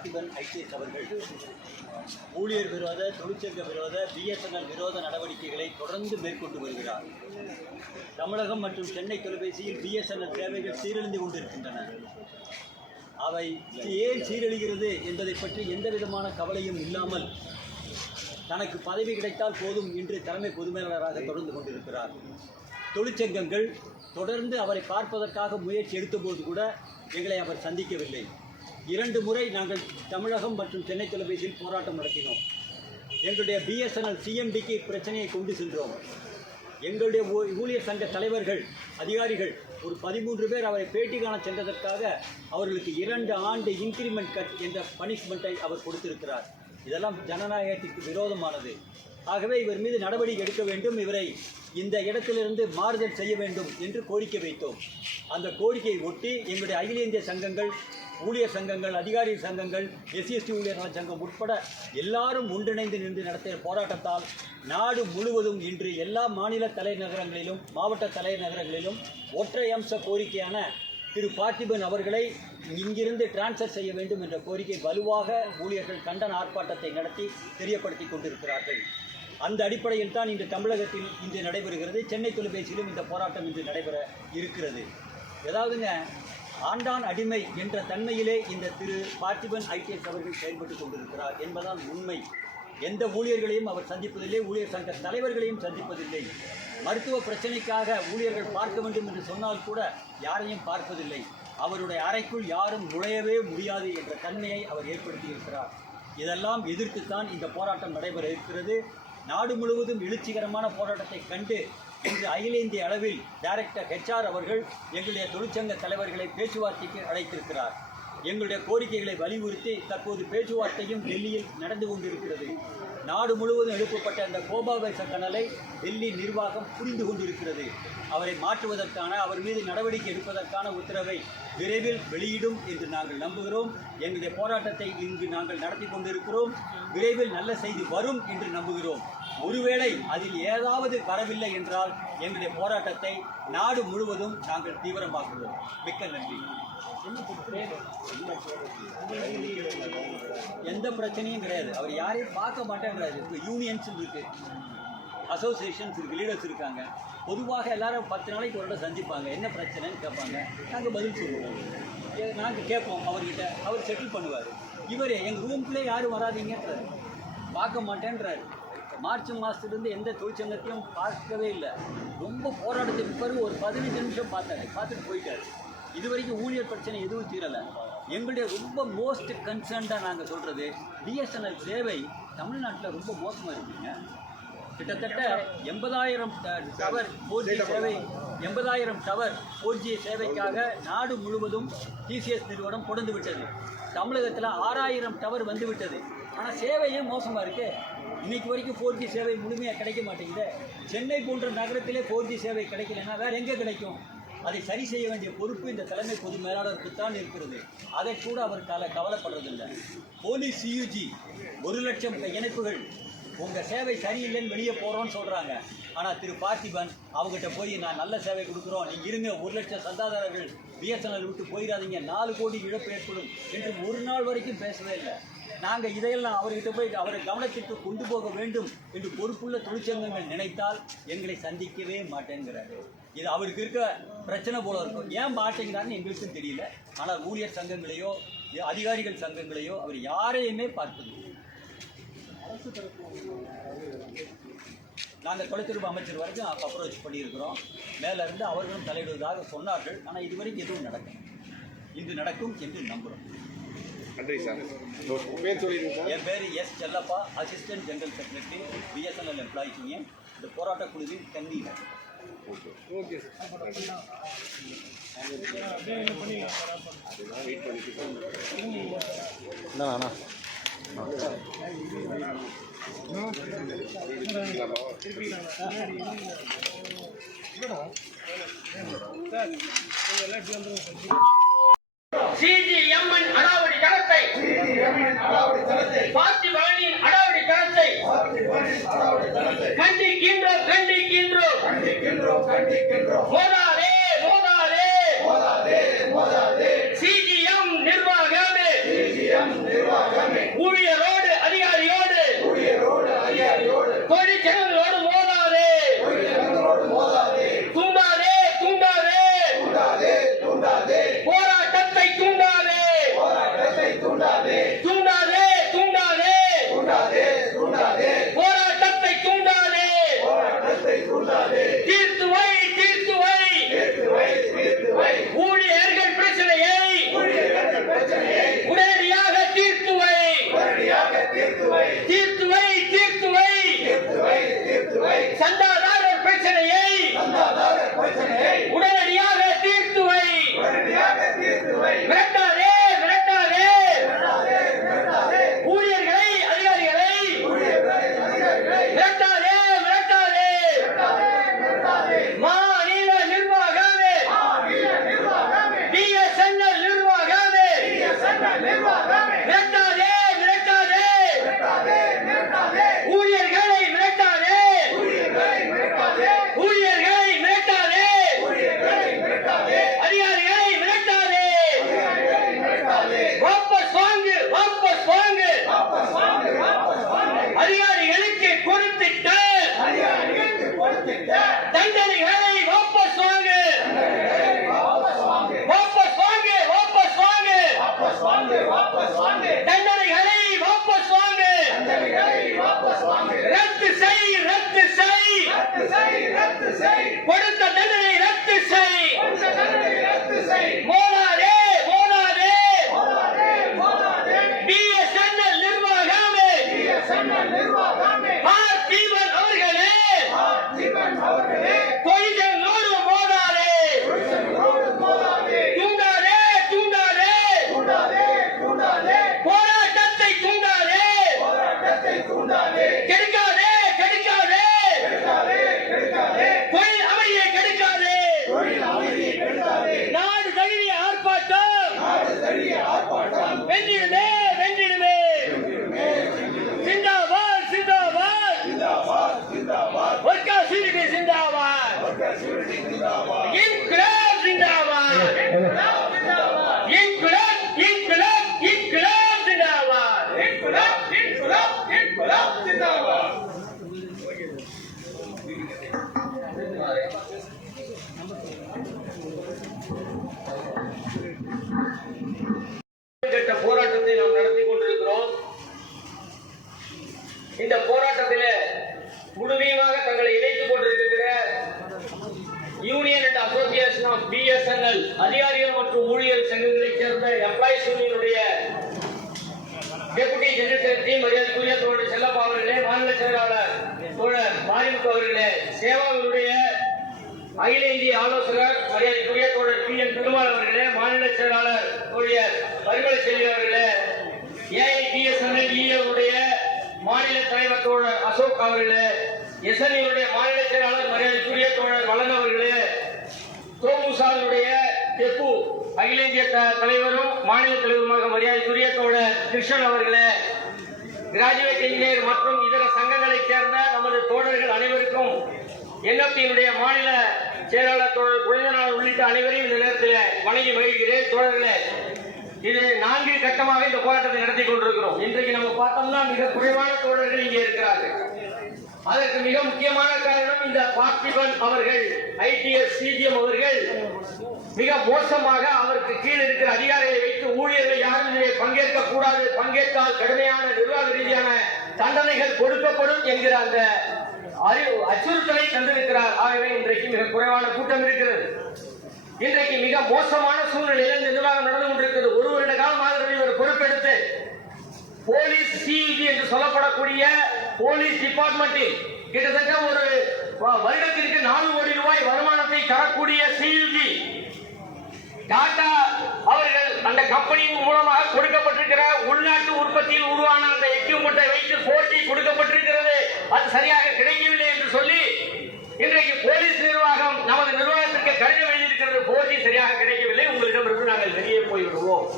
Parthiban ICS அவர்கள் ஊழியர் விரோத தொழிற்சங்க விரோத பிஎஸ்என்எல் விரோத நடவடிக்கைகளை தொடர்ந்து மேற்கொண்டு வருகிறார். தமிழகம் மற்றும் சென்னை தொலைபேசியில் பிஎஸ்என்எல் சேவைகள் சீரழிந்து கொண்டிருக்கின்றன. அவை ஏன் சீரழிகிறது என்பதை பற்றி எந்த விதமான கவலையும் இல்லாமல் தனக்கு பதவி கிடைத்தால் போதும் என்று தலைமை பொதுமேலாளராக தொடர்ந்து கொண்டிருக்கிறார். தொழிற்சங்கங்கள் தொடர்ந்து அவரை பார்ப்பதற்காக முயற்சி எடுத்தபோது கூட எங்களை அவர் சந்திக்கவில்லை. இரண்டு முறை நாங்கள் தமிழகம் மற்றும் சென்னை தொலைபேசியில் போராட்டம் நடத்தினோம். எங்களுடைய பிஎஸ்என்எல் சிஎம்டிக்கு பிரச்சனையை கொண்டு சென்றோம். எங்களுடைய ஊழியர் சங்க தலைவர்கள் அதிகாரிகள் ஒரு பதிமூன்று பேர் அவரை பேட்டி காண சென்றதற்காக அவர்களுக்கு இரண்டு ஆண்டு இன்கிரிமெண்ட் கட் என்ற பனிஷ்மெண்ட்டை அவர் கொடுத்திருக்கிறார். இதெல்லாம் ஜனநாயகத்திற்கு விரோதமானது. ஆகவே இவர் மீது நடவடிக்கை எடுக்க வேண்டும். இவரை இந்த இடத்திலிருந்து மாறுதல் செய்ய வேண்டும் என்று கோரிக்கை வைத்தோம். அந்த கோரிக்கையை ஒட்டி எங்களுடைய அகில இந்திய சங்கங்கள் ஊழியர் சங்கங்கள் அதிகாரி சங்கங்கள் எஸ்சிஎஸ்டி ஊழியர் நல சங்கம் உட்பட எல்லாரும் ஒன்றிணைந்து நின்று நடத்திய போராட்டத்தால் நாடு முழுவதும் இன்று எல்லா மாநில தலைநகரங்களிலும் மாவட்ட தலைநகரங்களிலும் ஒற்றை அம்ச கோரிக்கையான திரு பார்த்திபன் அவர்களை இங்கிருந்து டிரான்ஸ்ஃபர் செய்ய வேண்டும் என்ற கோரிக்கை வலுவாக ஊழியர்கள் கண்டன ஆர்ப்பாட்டத்தை நடத்தி தெரியப்படுத்தி கொண்டிருக்கிறார்கள். அந்த அடிப்படையில் தான் இன்று தமிழகத்தில் இன்று நடைபெறுகிறது. சென்னை தொலைபேசியிலும் இந்த போராட்டம் இன்று நடைபெற இருக்கிறது. ஏதாவதுங்க ஆண்டான் அடிமை என்ற தன்மையிலே இந்த திரு பார்த்திபன் ஐடிஎஸ் அவர்கள் செயல்பட்டு கொண்டிருக்கிறார் என்பதால் உண்மை. எந்த ஊழியர்களையும் அவர் சந்திப்பதில்லை ஊழியர் சங்க தலைவர்களையும் சந்திப்பதில்லை. மருத்துவ பிரச்சனைக்காக ஊழியர்கள் பார்க்க வேண்டும் என்று சொன்னால் கூட யாரையும் பார்ப்பதில்லை. அவருடைய அறைக்குள் யாரும் நுழையவே முடியாது என்ற தன்மையை அவர் ஏற்படுத்தி இருக்கிறார் இதெல்லாம் எதிர்த்துத்தான் இந்த போராட்டம் நடைபெற இருக்கிறது. நாடு முழுவதும் எழுச்சிகரமான போராட்டத்தை கண்டு இன்று அகில இந்திய அளவில் டைரக்டர் ஹெச்ஆர் அவர்கள் எங்களுடைய தொழிற்சங்க தலைவர்களை பேச்சுவார்த்தைக்கு அழைத்திருக்கிறார். எங்களுடைய கோரிக்கைகளை வலியுறுத்தி தற்போது பேச்சுவார்த்தையும் டெல்லியில் நடந்து கொண்டிருக்கிறது. நாடு முழுவதும் எழுப்பப்பட்ட அந்த கோபாவேச கனலை டெல்லி நிர்வாகம் புரிந்து கொண்டிருக்கிறது. அவரை மாற்றுவதற்கான அவர் மீது நடவடிக்கை எடுப்பதற்கான உத்தரவை விரைவில் வெளியிடும் என்று நாங்கள் நம்புகிறோம். எங்களுடைய போராட்டத்தை இங்கு நாங்கள் நடத்தி கொண்டிருக்கிறோம். விரைவில் நல்ல செய்தி வரும் என்று நம்புகிறோம். ஒருவேளை அதில் ஏதாவது வரவில்லை என்றால் எங்களுடைய போராட்டத்தை நாடு முழுவதும் நாங்கள் தீவிரமாக்குவோம். மிக்க நன்றி. எந்த பிரச்சனையும் கிடையாது. அவர் யாரையும் பார்க்க மாட்டேங்கிறாரு இப்போ யூனியன்ஸ் இருக்கு. அசோசியேஷன்ஸ் இருக்கு லீடர்ஸ் இருக்காங்க. பொதுவாக எல்லாரும் பத்து நாளைக்கு ஒரு இடம் சந்திப்பாங்க. என்ன பிரச்சனைன்னு கேட்பாங்க. நாங்கள் பதில் சொல்லுவோம். நாங்கள் கேட்போம் அவர்கிட்ட. அவர் செட்டில் பண்ணுவார். இவர் எங்கள் ரூம்குள்ளே யாரும் வராதீங்கன்றாரு. பார்க்க மாட்டேன்றாரு. மார்ச் மாதத்துலேருந்து எந்த தொழிற்சங்கத்தையும் பார்க்கவே இல்லை. ரொம்ப போராட்டத்துக்கு பிறகு ஒரு பதினஞ்சு நிமிஷம் பார்த்தாரு. பார்த்துட்டு போயிட்டாரு. இது வரைக்கும் ஊழியர் பிரச்சனை எதுவும் தீரலை. எங்களுடைய ரொம்ப மோஸ்ட் கன்சர்ன்டாக நாங்கள் சொல்கிறது பிஎஸ்என்எல் சேவை தமிழ்நாட்டில் ரொம்ப மோசமாக இருக்குங்க. கிட்டத்தட்ட எண்பதாயிரம் டவர் ஃபோர் ஜி சேவை எண்பதாயிரம் டவர் ஃபோர் ஜி சேவைக்காக நாடு முழுவதும் டிசிஎஸ் நிறுவனம் கொண்டு விட்டது. தமிழகத்தில் ஆறாயிரம் டவர் வந்து விட்டது. ஆனால் சேவையே மோசமாக இருக்கு. இன்னைக்கு வரைக்கும் ஃபோர் ஜி சேவை முழுமையாக கிடைக்க மாட்டேங்குது. சென்னை போன்ற நகரத்திலே ஃபோர் ஜி சேவை கிடைக்கலன்னா வேறு எங்கே கிடைக்கும்? அதை சரி செய்ய வேண்டிய பொறுப்பு இந்த தலைமை பொது மேலாளருக்கு தான் இருக்கிறது. அதை கூட அவர் கல கவலைப்படுறதில்லை. போலீஸ் சியூஜி ஒரு லட்சம் இணைப்புகள். உங்கள் சேவை சரியில்லைன்னு வெளியே போகிறோன்னு சொல்கிறாங்க ஆனால் திரு பார்த்திபன் அவங்ககிட்ட போய் நான் நல்ல சேவை கொடுக்குறோம். நீங்கள் இருங்க ஒரு லட்சம் சந்தாதாரர்கள் பிஎஸ்என்எல் விட்டு போயிடாதீங்க. நாலு கோடி இழப்பு ஏற்படும் என்று ஒரு நாள் வரைக்கும் பேசவே இல்லை. நாங்கள் இதையெல்லாம் அவர்கிட்ட போய் அவரை கவனத்திற்கு கொண்டு போக வேண்டும் என்று பொறுப்புள்ள தொழிற்சங்கங்கள் நினைத்தால் எங்களை சந்திக்கவே மாட்டேங்கிறாரு இது அவருக்கு இருக்க பிரச்சனை போல இருக்கும். ஏன் மாட்டேங்கிறான்னு எங்களுக்கும் தெரியல. ஆனால் ஊழியர் சங்கங்களையோ அதிகாரிகள் சங்கங்களையோ அவர் யாரையுமே பார்ப்பது நாங்கள் தொலைத்தொடர்பு அமைச்சர் வரைக்கும் அப்ரோச் பண்ணியிருக்கிறோம். மேலேருந்து அவர்களும் தலையிடுவதாக சொன்னார்கள். ஆனால் இதுவரைக்கும் எதுவும் நடக்கும் இன்று நடக்கும் என்று நம்புகிறோம் நன்றி சார். பேர் சொல்லிடுங்க சார். என் பேர் S Chellappa assistant general secretary BSNL employees union இந்த போராட்ட குழுவின் கன்வீனர் ஓகே சார். அதெல்லாம் வெயிட் பண்ணிட்டு அண்ணா சிஜிஎம்என் அடாவடி தளத்தை. பார்த்திபனின் அடாவடி தளத்தை. கண்டிக்கின்றோம் கண்டிக்கின்றோம் மோதாதே மோதாதே. சிஜிஎம் நிர்வாகம். ஊழியரோடு vida. மாரிமுத்து சேவாவினுடைய அகில இந்திய ஆலோசகர் மரியாதைக்குரிய தோழர் பி என் பெருமாள் அவர்களே மாநில செயலாளர் தோழியர் பரிமள செல்வி அவர்களே ஏஐபிஎஸ்என்எல்இஏவுடைய மாநில தலைவர் தோழர் அசோக் அவர்களே எஸ்என்இனுடைய மாநில செயலாளர் மரியாதைக்குரிய தோழர் வளன் அவர்களே தோமுசாவினுடைய தெப்பு அகில இந்திய த- தலைவரும் மாநில தலைவருமாக மரியாதைக்குரிய தோழர் கிருஷ்ணன் அவர்களே கிராஜுவேட் இன்ஜினியர் மற்றும் இதர சங்க சங்கங்களைச் சேர்ந்த நமது தோழர்கள் அனைவருக்கும் என்எஃப்டியினுடைய மாநில செயலாளர் தோழர் குழந்தைநாள் உள்ளிட்ட அனைவரையும் இந்த நேரத்தில் வணங்கி மகிழ்கிறேன். தோழர்களே இது நான்கு கட்டமாக இந்த போராட்டத்தை நடத்தி கொண்டிருக்கிறோம். இன்றைக்கு நம்ம பார்த்தோம்னா மிக குறைவான தோழர்கள் இங்கே இருக்கிறார்கள். அதற்கு மிக முக்கியமான காரணம் இந்த பார்த்திபன் அவர்கள் ஐடிஎஸ் சிஜிஎம் அவர்கள். மிக மோசமாக அவருக்கு கீழ் இருக்கிற அதிகாரிகளை வைத்து ஊழியர்கள் யாரும் பங்கேற்க கூடாது பங்கேற்றால் கடுமையான நிர்வாக ரீதியான தண்டனைகள் கொடுக்கப்படும் என்கிற அந்த அறிவு அச்சுறுத்தலை தந்திருக்கிறார் ஆகவே இன்றைக்கு மிக குறைவான கூட்டம் இருக்கிறது. இன்றைக்கு மிக மோசமான சூழ்நிலையில் இந்த நிர்வாகம் நடந்து கொண்டிருக்கிறது. ஒரு வருட காலமாக இவர் பொறுப்பெடுத்து போலீஸ் சிஇடி என்று சொல்லப்படக்கூடிய போலீஸ் டிபார்ட்மெண்டில் கிட்டத்தட்ட ஒரு வ- வருடத்திற்கு நாலு கோடி ரூபாய் வருமானத்தை தரக்கூடிய சிஇடி டாடா அவர்கள் அந்த கம்பெனியின் மூலமாக கொடுக்கப்பட்டிருக்கிற உள்நாட்டு உற்பத்தியில் உருவான அந்த எக்யூப்மெண்ட்டை வைத்து போட்டி கொடுக்கப்பட்டிருக்கிறது. அது சரியாக கிடைக்கவில்லை என்று சொல்லி இன்றைக்கு போலீஸ் நிர்வாகம் நமது நிர்வாகத்திற்கு கடிதம் எழுதியிருக்கிறது. போட்டி சரியாக கிடைக்கவில்லை. உங்களிடமிருந்து நாங்கள் வெளியே போய்விடுவோம்.